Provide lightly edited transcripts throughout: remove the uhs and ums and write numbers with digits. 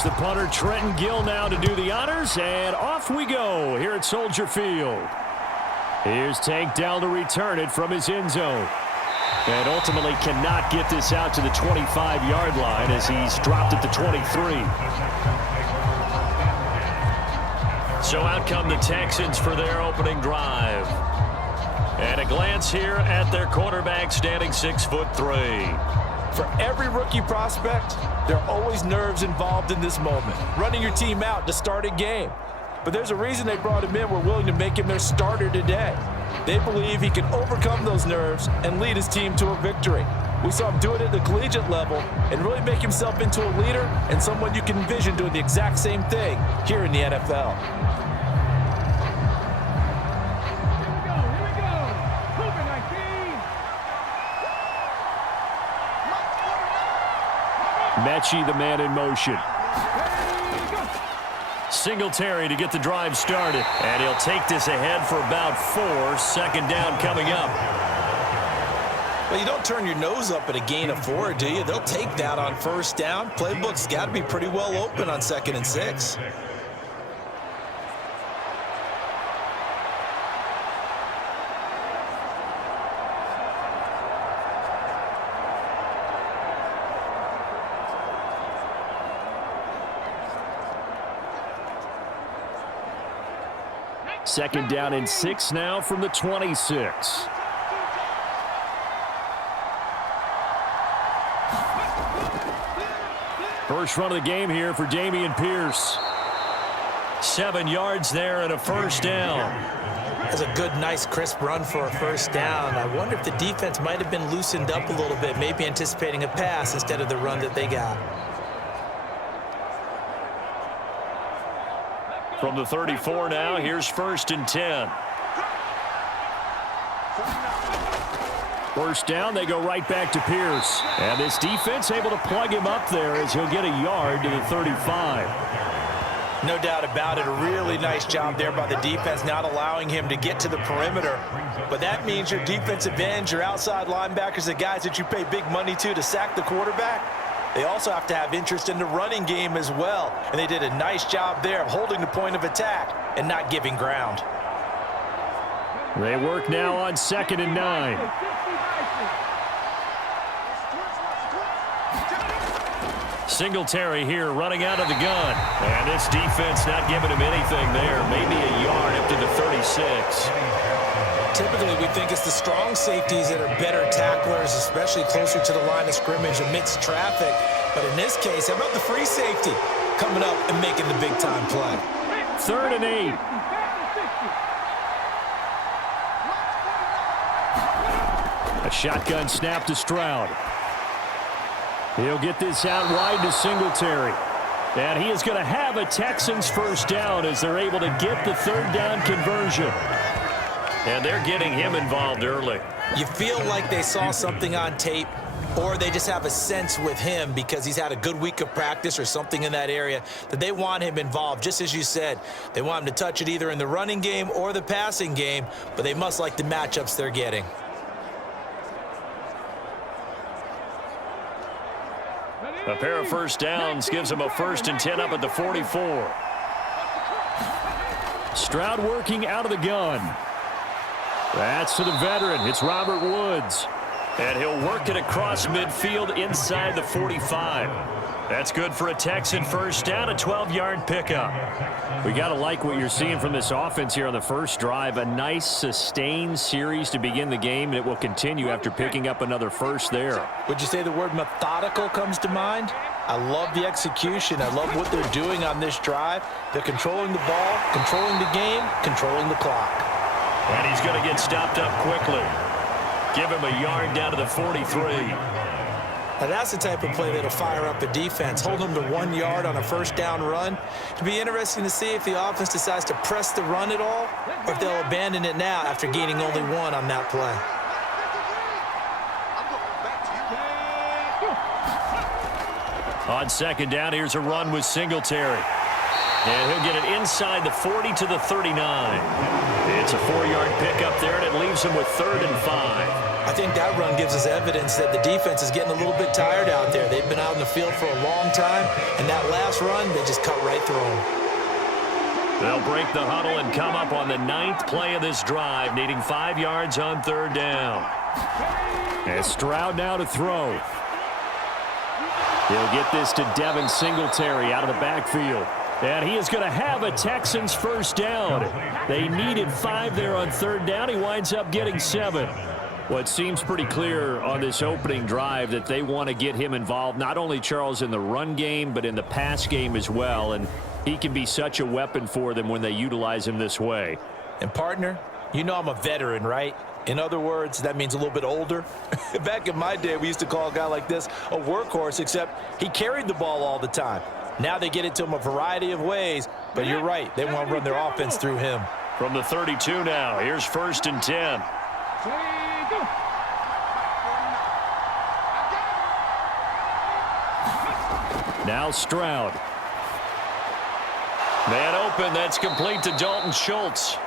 Here's the punter, Trenton Gill, now to do the honors, and off we go here at Soldier Field. Here's Tank Dell to return it from his end zone. And ultimately cannot get this out to the 25-yard line as he's dropped at the 23. So out come the Texans for their opening drive. And a glance here at their quarterback, standing 6'3". For every rookie prospect, there are always nerves involved in this moment. Running your team out to start a game. But there's a reason they brought him in. We're willing to make him their starter today. They believe he can overcome those nerves and lead his team to a victory. We saw him do it at the collegiate level and really make himself into a leader and someone you can envision doing the exact same thing here in the NFL. Mechie, the man in motion. Singletary to get the drive started. And he'll take this ahead for about 4. Second down coming up. Well, you don't turn your nose up at a gain of 4, do you? They'll take that on first down. Playbook's got to be pretty well open on 2nd and 6. Second down and 6 now from the 26. First run of the game here for Dameon Pierce. 7 yards there and a first down. That's a good, nice, crisp run for a first down. I wonder if the defense might have been loosened up a little bit, maybe anticipating a pass instead of the run that they got. From the 34 now, here's 1st and 10. First down, they go right back to Pierce. And this defense able to plug him up there as he'll get a yard to the 35. No doubt about it. A really nice job there by the defense, not allowing him to get to the perimeter. But that means your defensive ends, your outside linebackers, the guys that you pay big money to sack the quarterback, they also have to have interest in the running game as well. And they did a nice job there of holding the point of attack and not giving ground. They work now on 2nd and 9. Singletary here running out of the gun. And this defense not giving him anything there. Maybe a yard up to the 36. Typically, we think it's the strong safeties that are better tacklers, especially closer to the line of scrimmage amidst traffic. But in this case, how about the free safety coming up and making the big-time play? 3rd and 8. A shotgun snap to Stroud. He'll get this out wide to Singletary. And he is going to have a Texans first down as they're able to get the 3rd down conversion. And they're getting him involved early. You feel like they saw something on tape, or they just have a sense with him because he's had a good week of practice or something in that area that they want him involved. Just as you said, they want him to touch it either in the running game or the passing game, but they must like the matchups they're getting. A pair of first downs gives him a 1st and 10 up at the 44. Stroud working out of the gun. That's to the veteran. It's Robert Woods. And he'll work it across midfield inside the 45. That's good for a Texan first down, a 12-yard pickup. We got to like what you're seeing from this offense here on the first drive. A nice, sustained series to begin the game, and it will continue after picking up another first there. Would you say the word methodical comes to mind? I love the execution. I love what they're doing on this drive. They're controlling the ball, controlling the game, controlling the clock. And he's going to get stopped up quickly. Give him a yard down to the 43. Now that's the type of play that'll fire up a defense. Hold them to 1 yard on a first down run. It'll be interesting to see if the offense decides to press the run at all or if they'll abandon it now after gaining only 1 on that play. On 2nd down, here's a run with Singletary. And he'll get it inside the 40 to the 39. It's a 4-yard pickup there, and it leaves him with 3rd and 5. I think that run gives us evidence that the defense is getting a little bit tired out there. They've been out in the field for a long time, and that last run, they just cut right through them. They'll break the huddle and come up on the 9th play of this drive, needing 5 yards on 3rd down. And Stroud now to throw. He'll get this to Devin Singletary out of the backfield. And he is going to have a Texans first down. They needed 5 there on 3rd down. He winds up getting 7. Well, it seems pretty clear on this opening drive that they want to get him involved, not only, Charles, in the run game, but in the pass game as well. And he can be such a weapon for them when they utilize him this way. And, partner, you know I'm a veteran, right? In other words, that means a little bit older. Back in my day, we used to call a guy like this a workhorse, except he carried the ball all the time. Now they get it to him a variety of ways, but you're right. They want to run their offense through him. From the 32 now, here's 1st and 10. Now Stroud. Man open, that's complete to Dalton Schultz.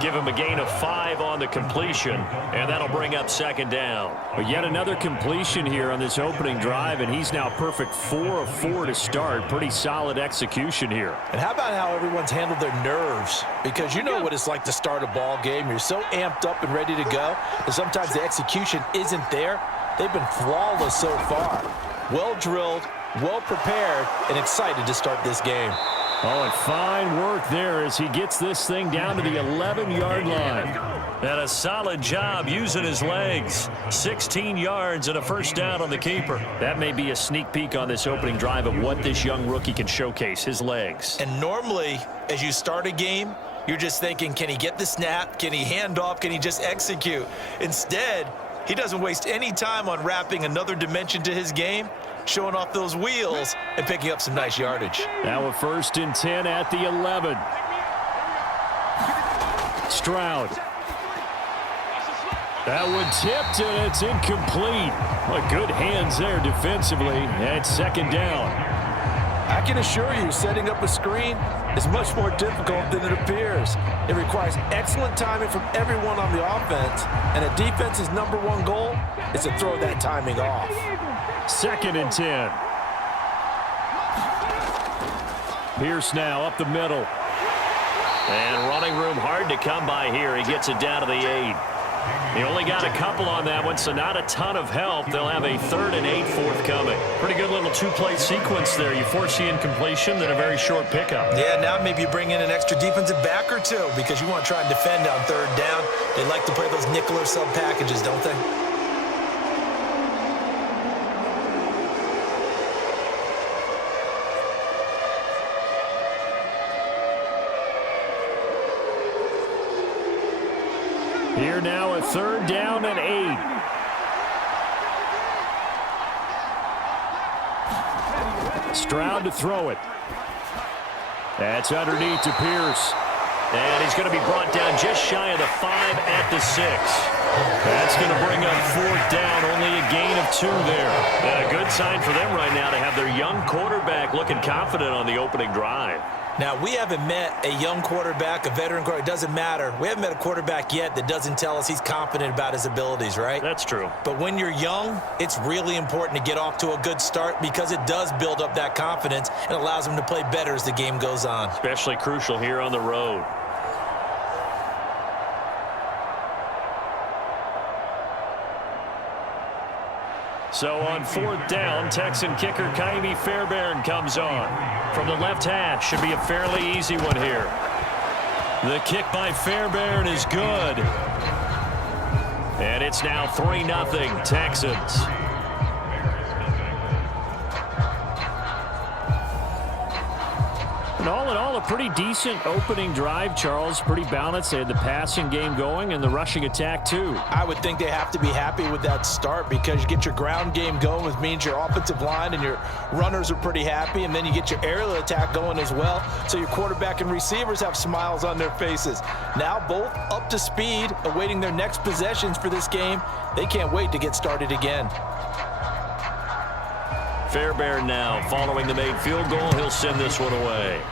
Give him a gain of 5 on the completion, and that'll bring up 2nd down. But yet another completion here on this opening drive, and he's now perfect 4 of 4 to start. Pretty solid execution here. And how about how everyone's handled their nerves? Because you know what it's like to start a ball game. You're so amped up and ready to go, and sometimes the execution isn't there. They've been flawless so far. Well drilled, well prepared, and excited to start this game. Oh, and fine work there as he gets this thing down to the 11-yard line. And a solid job using his legs. 16 yards and a first down on the keeper. That may be a sneak peek on this opening drive of what this young rookie can showcase, his legs. And normally, as you start a game, you're just thinking, can he get the snap? Can he hand off? Can he just execute? Instead, he doesn't waste any time on wrapping another dimension to his game, showing off those wheels and picking up some nice yardage. Now a 1st and 10 at the 11. Stroud. That one tipped, and it's incomplete. Well, good hands there defensively. And 2nd down. I can assure you, setting up a screen is much more difficult than it appears. It requires excellent timing from everyone on the offense, and a defense's #1 goal is to throw that timing off. 2nd and 10. Pierce now up the middle. And running room hard to come by here. He gets it down to the 8. He only got a couple on that one, so not a ton of help. They'll have a 3rd and 8 forthcoming. Pretty good little 2-play sequence there. You force the incompletion, then a very short pickup. Yeah, now maybe you bring in an extra defensive back or two because you want to try and defend on 3rd down. They like to play those nickel or sub packages, don't they? Here now a 3rd down and 8. Stroud to throw it. That's underneath to Pierce. And he's going to be brought down just shy of the 5 at the 6. That's going to bring up 4th down, only a gain of 2 there. And a good sign for them right now to have their young quarterback looking confident on the opening drive. Now, we haven't met a young quarterback, a veteran quarterback. It doesn't matter. We haven't met a quarterback yet that doesn't tell us he's confident about his abilities, right? That's true. But when you're young, it's really important to get off to a good start because it does build up that confidence and allows him to play better as the game goes on. Especially crucial here on the road. So on 4th down, Texan kicker Kaimi Fairbairn comes on. From the left hash, should be a fairly easy one here. The kick by Fairbairn is good. And it's now 3-0 Texans. And all in all, a pretty decent opening drive, Charles. Pretty balanced. They had the passing game going and the rushing attack, too. I would think they have to be happy with that start because you get your ground game going, which means your offensive line and your runners are pretty happy, and then you get your aerial attack going as well, so your quarterback and receivers have smiles on their faces. Now both up to speed, awaiting their next possessions for this game. They can't wait to get started again. Fairbairn now following the made field goal. He'll send this one away.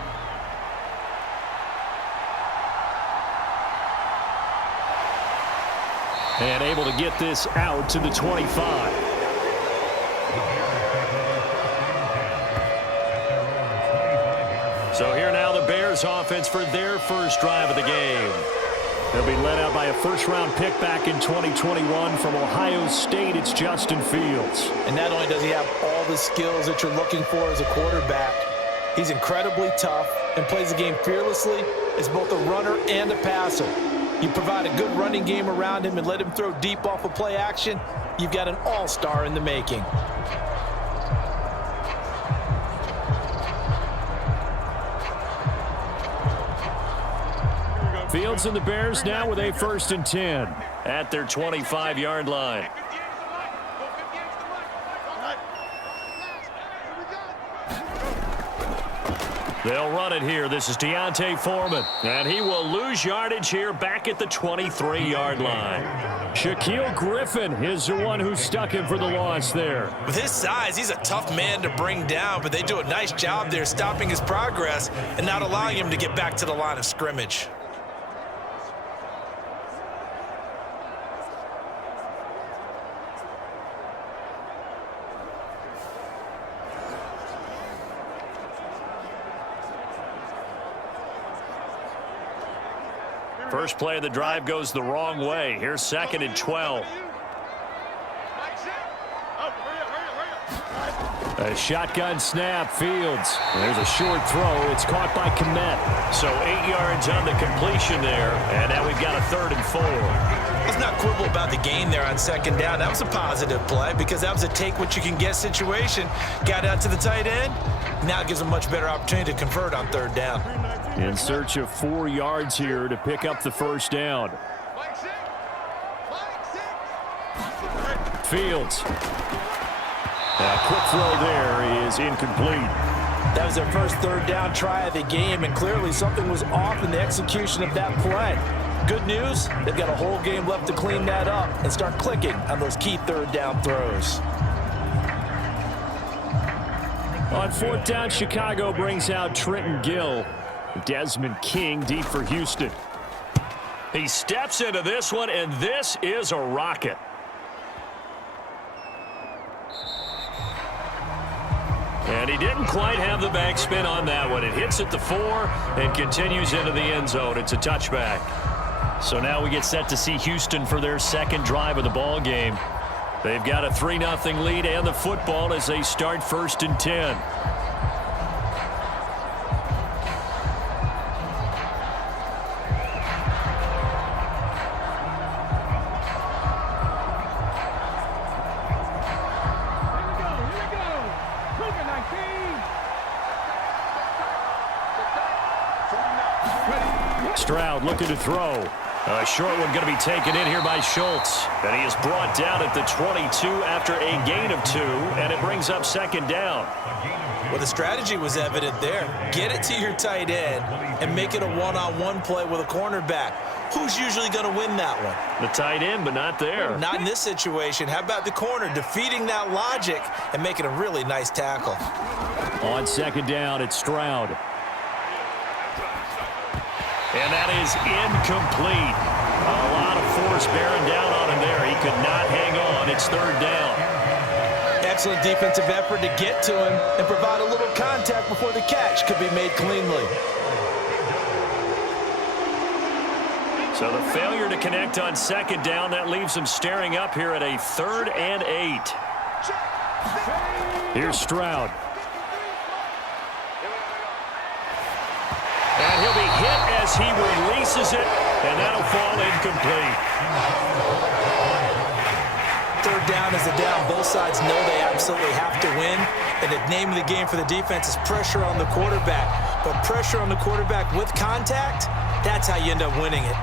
And able to get this out to the 25. So here now the Bears offense for their first drive of the game. They'll be led out by a first-round pick back in 2021 from Ohio State. It's Justin Fields. And not only does he have all the skills that you're looking for as a quarterback, he's incredibly tough and plays the game fearlessly as both a runner and a passer. You provide a good running game around him and let him throw deep off of play action, you've got an all-star in the making. Fields and the Bears now with a 1st and 10 at their 25-yard line. They'll run it here. This is Deontay Foreman. And he will lose yardage here back at the 23-yard line. Shaquille Griffin is the one who stuck him for the loss there. With his size, he's a tough man to bring down, but they do a nice job there stopping his progress and not allowing him to get back to the line of scrimmage. First play of the drive goes the wrong way. Here's 2nd and 12. A shotgun snap, Fields. There's a short throw. It's caught by Kmet. So 8 yards on the completion there, and now we've got a 3rd and 4. Let's not quibble about the gain there on 2nd down. That was a positive play because that was a take-what-you-can-get situation. Got out to the tight end. Now it gives a much better opportunity to convert on 3rd down. In search of 4 yards here to pick up the 1st down. Fields. A quick throw there is incomplete. That was their first 3rd down try of the game, and clearly something was off in the execution of that play. Good news, they've got a whole game left to clean that up and start clicking on those key 3rd down throws. On 4th down, Chicago brings out Trenton Gill. Desmond King deep for Houston. He steps into this one, and this is a rocket. And he didn't quite have the backspin on that one. It hits at the 4 and continues into the end zone. It's a touchback. So now we get set to see Houston for their 2nd drive of the ball game. They've got a 3-0 lead and the football as they start 1st and 10. Stroud looking to throw. A short one going to be taken in here by Schultz. And he is brought down at the 22 after a gain of 2, and it brings up 2nd down. Well, the strategy was evident there. Get it to your tight end and make it a one-on-one play with a cornerback. Who's usually going to win that one? The tight end, but not there. Not in this situation. How about the corner defeating that logic and making a really nice tackle? On 2nd down, it's Stroud. And that is incomplete. A lot of force bearing down on him there. He could not hang on. It's 3rd down. Excellent defensive effort to get to him and provide a little contact before the catch could be made cleanly. So the failure to connect on 2nd down, that leaves him staring up here at a 3rd and 8. Here's Stroud. And he'll be hit as he releases it, and that'll fall incomplete. 3rd down is the down. Both sides know they absolutely have to win. And the name of the game for the defense is pressure on the quarterback. But pressure on the quarterback with contact, that's how you end up winning it.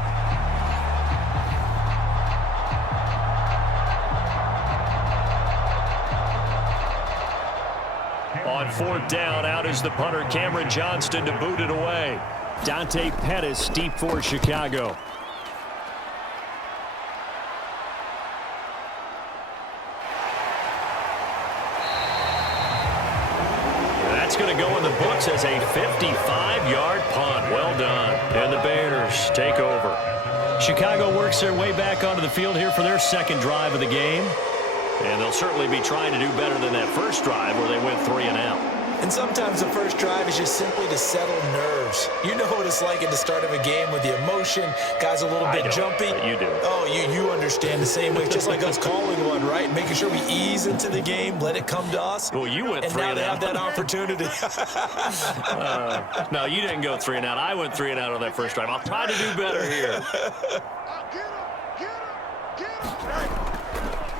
On 4th down, out is the punter, Cameron Johnston, to boot it away. Dante Pettis deep for Chicago. counts as a 55-yard punt. Well done. And the Bears take over. Chicago works their way back onto the field here for their second drive of the game. And they'll certainly be trying to do better than that first drive where they went 3 and out. And sometimes the first drive is just simply to settle nerves. You know what it's like at the start of a game with the emotion. Guys a little bit jumpy. You do. Oh, you understand the same way. Just like us calling one, right? Making sure we ease into the game, let it come to us. Well, you went 3 and out. And now they have that opportunity. No, you didn't go 3 and out. I went 3 and out on that first drive. I'll try to do better here.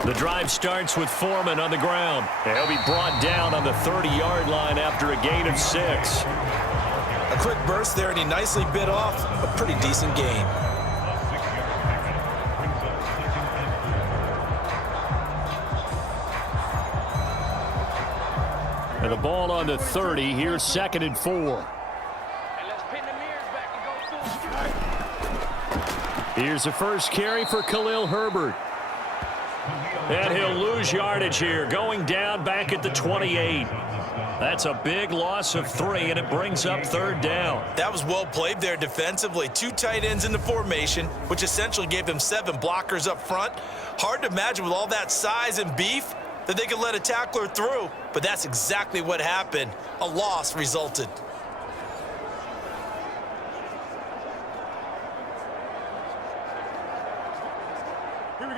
The drive starts with Foreman on the ground. He'll be brought down on the 30-yard line after a gain of 6. A quick burst there, and he nicely bit off a pretty decent gain. And the ball on the 30. Here's 2nd and 4. Here's the first carry for Khalil Herbert. And he'll lose yardage here, going down back at the 28. That's a big loss of 3, and it brings up 3rd down. That was well played there defensively. 2 tight ends in the formation, which essentially gave them 7 blockers up front. Hard to imagine with all that size and beef that they could let a tackler through, but that's exactly what happened. A loss resulted.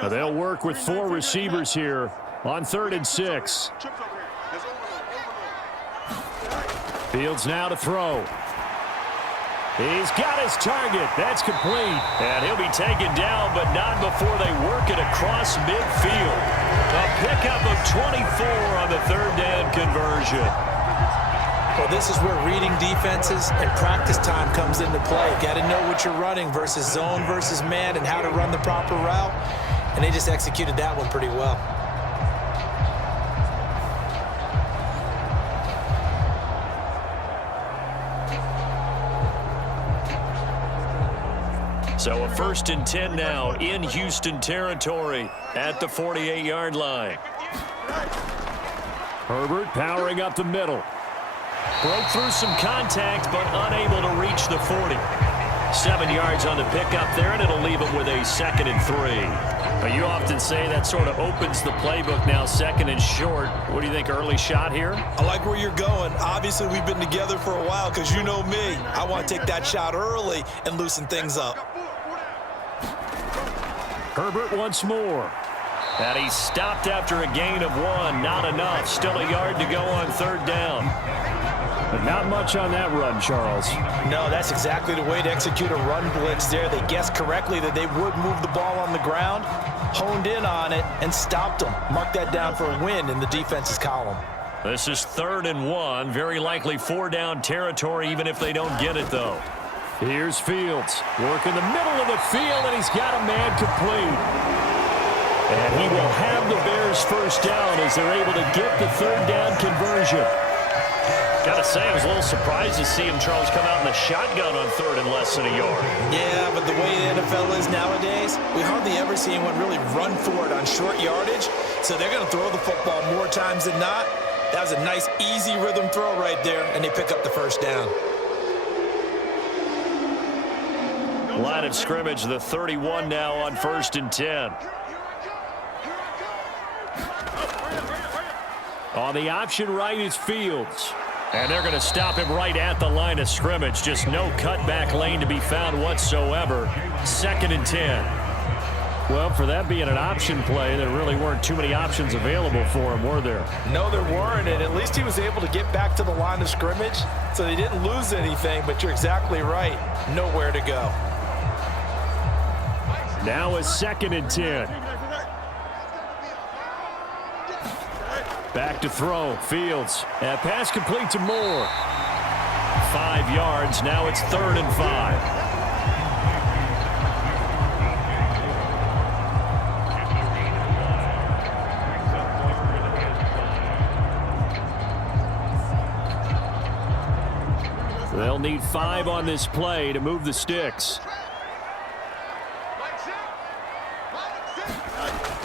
They'll work with 4 receivers here on 3rd and 6. Fields now to throw. He's got his target. That's complete. And he'll be taken down, but not before they work it across midfield. A pickup of 24 on the 3rd down conversion. Well, this is where reading defenses and practice time comes into play. Got to know what you're running versus zone versus man and how to run the proper route. And they just executed that one pretty well. So a 1st and 10 now in Houston territory at the 48-yard line. Herbert powering up the middle. Broke through some contact, but unable to reach the 40. 7 yards on the pickup there, and it'll leave him with a 2nd and 3. But you often say that sort of opens the playbook now, 2nd and short. What do you think, early shot here? I like where you're going. Obviously, we've been together for a while because you know me. I want to take that shot early and loosen things up. Herbert once more. And he stopped after a gain of 1. Not enough. Still a yard to go on 3rd down. But not much on that run, Charles. No, that's exactly the way to execute a run blitz there. They guessed correctly that they would move the ball on the ground, honed in on it, and stopped them. Mark that down for a win in the defense's column. This is 3rd and 1. Very likely 4-down territory, even if they don't get it, though. Here's Fields. Working the middle of the field, and he's got a man complete. And he will have the Bears' 1st down as they're able to get the 3rd down conversion. Gotta say, I was a little surprised to see him, Charles, come out in the shotgun on 3rd and less than a yard. Yeah, but the way the NFL is nowadays, we hardly ever see anyone really run for it on short yardage. So they're going to throw the football more times than not. That was a nice, easy rhythm throw right there, and they pick up the 1st down. Line of scrimmage, the 31 now on 1st and 10. On the option right is Fields. And they're going to stop him right at the line of scrimmage. Just no cutback lane to be found whatsoever. 2nd and 10. Well, for that being an option play, there really weren't too many options available for him, were there? No, there weren't, and at least he was able to get back to the line of scrimmage, so they didn't lose anything, but you're exactly right. Nowhere to go. Now a 2nd and 10. Back to throw. Fields. And pass complete to Moore. 5 yards. Now it's 3rd and 5. They'll need 5 on this play to move the sticks.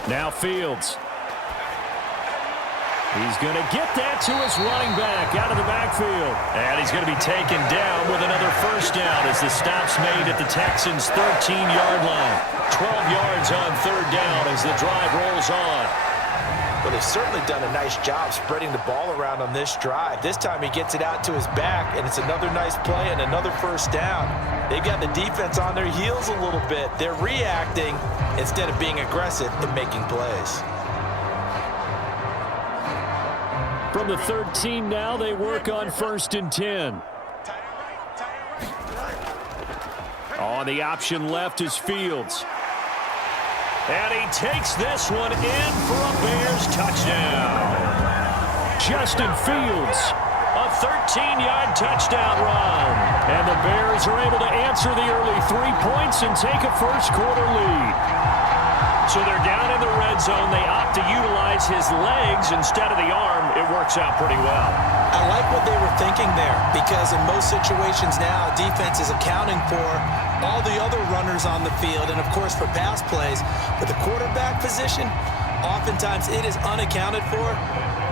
Now Fields. He's going to get that to his running back out of the backfield. And he's going to be taken down with another first down as the stop's made at the Texans' 13-yard line. 12 yards on third down as the drive rolls on. Well, they've certainly done a nice job spreading the ball around on this drive. This time he gets it out to his back, and it's another nice play and another first down. They've got the defense on their heels a little bit. They're reacting instead of being aggressive and making plays. From the 13 now, they work on 1st and 10. On the option left is Fields. And he takes this one in for a Bears touchdown. Justin Fields, a 13-yard touchdown run. And the Bears are able to answer the early 3 points and take a first-quarter lead. So they're down in the red zone. They opt to utilize his legs instead of the arm. It works out pretty well. I like what they were thinking there because in most situations now, defense is accounting for all the other runners on the field and, of course, for pass plays. But the quarterback position, oftentimes it is unaccounted for.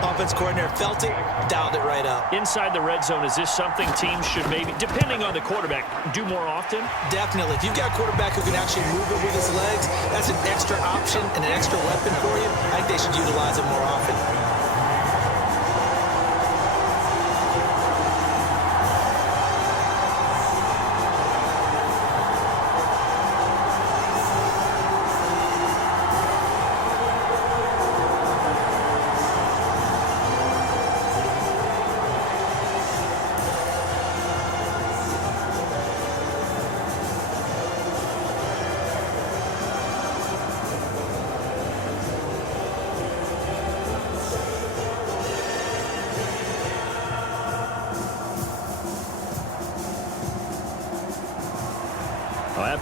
Offense coordinator felt it, dialed it right up. Inside the red zone, is this something teams should maybe, depending on the quarterback, do more often? Definitely. If you've got a quarterback who can actually move it with his legs, that's an extra option and an extra weapon for you. I think they should utilize it more often.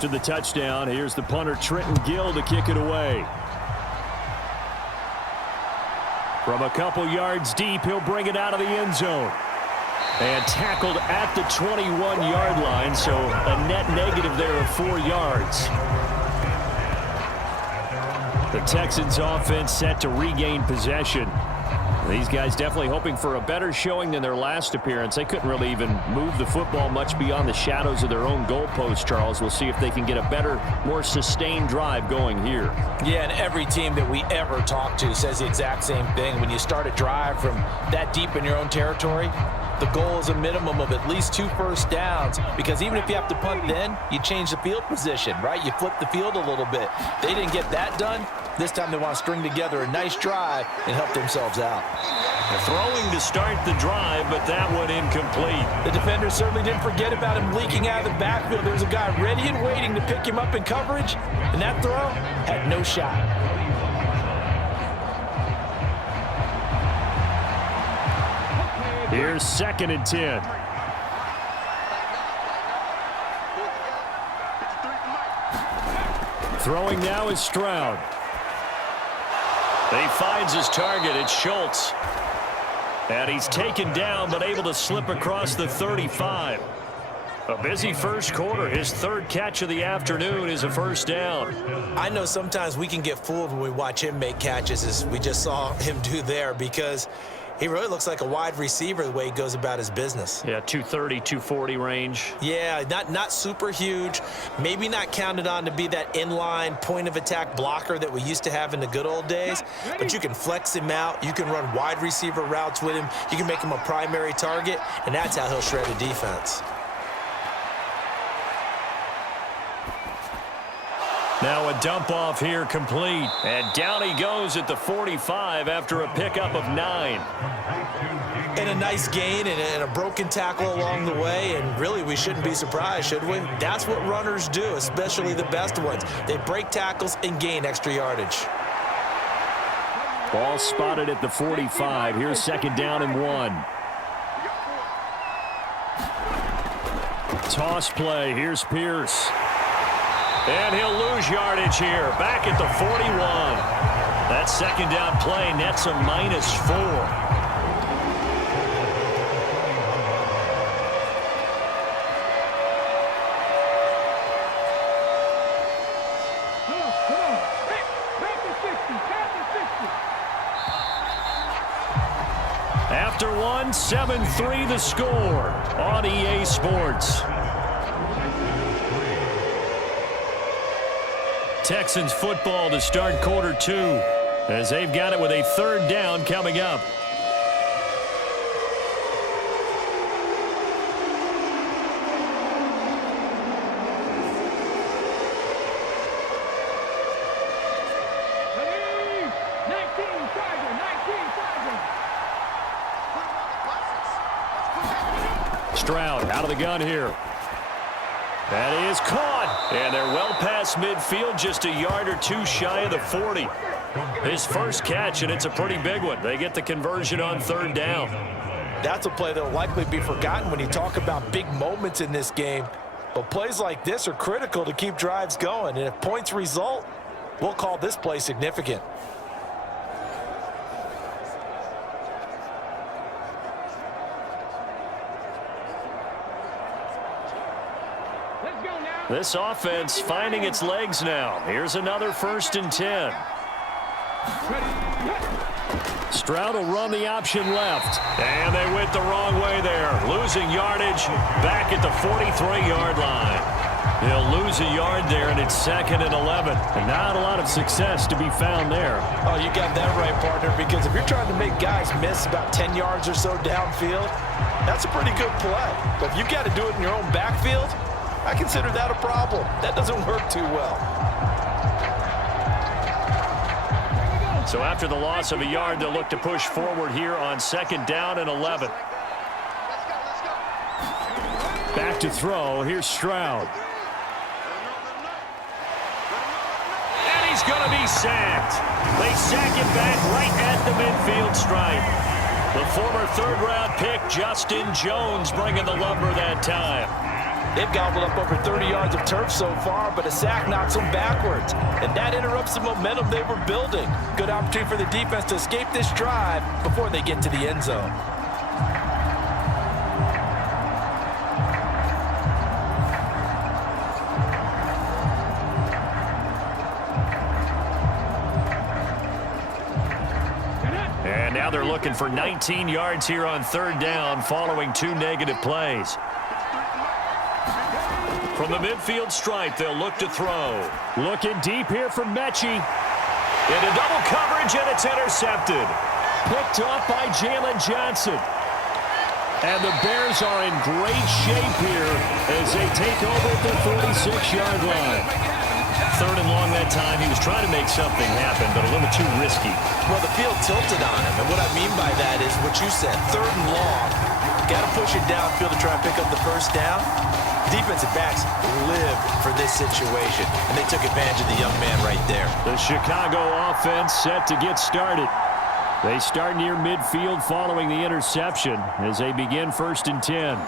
After the touchdown, here's the punter Trenton Gill to kick it away. From a couple yards deep, he'll bring it out of the end zone. And tackled at the 21-yard line, so a net negative there of 4 yards. The Texans offense set to regain possession. These guys definitely hoping for a better showing than their last appearance. They couldn't really even move the football much beyond the shadows of their own goalpost, Charles. We'll see if they can get a better, more sustained drive going here. Yeah, and every team that we ever talk to says the exact same thing. When you start a drive from that deep in your own territory, the goal is a minimum of at least 2 first downs, because even if you have to punt then, you change the field position, right? You flip the field a little bit. They didn't get that done. This time they want to string together a nice drive and help themselves out. Throwing to start the drive, but that one incomplete. The defender certainly didn't forget about him leaking out of the backfield. There was a guy ready and waiting to pick him up in coverage, and that throw had no shot. Here's 2nd and 10. Throwing now is Stroud. He finds his target. It's Schultz. And he's taken down, but able to slip across the 35. A busy first quarter. His 3rd catch of the afternoon is a first down. I know sometimes we can get fooled when we watch him make catches, as we just saw him do there, because he really looks like a wide receiver the way he goes about his business. Yeah, 230, 240 range. Yeah, not super huge. Maybe not counted on to be that inline point-of-attack blocker that we used to have in the good old days. But you can flex him out. You can run wide receiver routes with him. You can make him a primary target, and that's how he'll shred a defense. Now a dump off here complete. And down he goes at the 45 after a pickup of 9. And a nice gain and a broken tackle along the way, and really we shouldn't be surprised, should we? That's what runners do, especially the best ones. They break tackles and gain extra yardage. Ball spotted at the 45. Here's 2nd down and 1. Toss play. Here's Pierce. And he'll lose yardage here. Back at the 41. That 2nd down play nets a -4. 7-3 the score on EA Sports. Texans football to start quarter 2 as they've got it with a 3rd down coming up. Stroud out of the gun here. That is caught, and they're well past midfield, just a yard or 2 shy of the 40. His first catch, and it's a pretty big one. They get the conversion on 3rd down. That's a play that will likely be forgotten when you talk about big moments in this game. But plays like this are critical to keep drives going, and if points result, we'll call this play significant. This offense finding its legs now. Here's another 1st and 10. Stroud will run the option left. And they went the wrong way there. Losing yardage back at the 43-yard line. They'll lose a yard there, and it's 2nd and 11. And not a lot of success to be found there. Oh, you got that right, partner, because if you're trying to make guys miss about 10 yards or so downfield, that's a pretty good play. But if you've got to do it in your own backfield, I consider that a problem. That doesn't work too well. So after the loss of a yard, they'll look to push forward here on 2nd down and 11. Back to throw. Here's Stroud. And he's going to be sacked. They sack him back right at the midfield stripe. The former 3rd-round pick, Justin Jones, bringing the lumber that time. They've gobbled up over 30 yards of turf so far, but a sack knocks them backwards. And that interrupts the momentum they were building. Good opportunity for the defense to escape this drive before they get to the end zone. And now they're looking for 19 yards here on 3rd down following 2 negative plays. From the midfield stripe, they'll look to throw. Looking deep here for Mechie. Into double coverage, and it's intercepted. Picked off by Jalen Johnson. And the Bears are in great shape here as they take over at the 46-yard line. 3rd and long that time. He was trying to make something happen, but a little too risky. Well, the field tilted on him, and what I mean by that is what you said, 3rd and long. Got to push it downfield to try and pick up the 1st down. Defensive backs lived for this situation, and they took advantage of the young man right there. The Chicago offense set to get started. They start near midfield following the interception as they begin 1st and 10.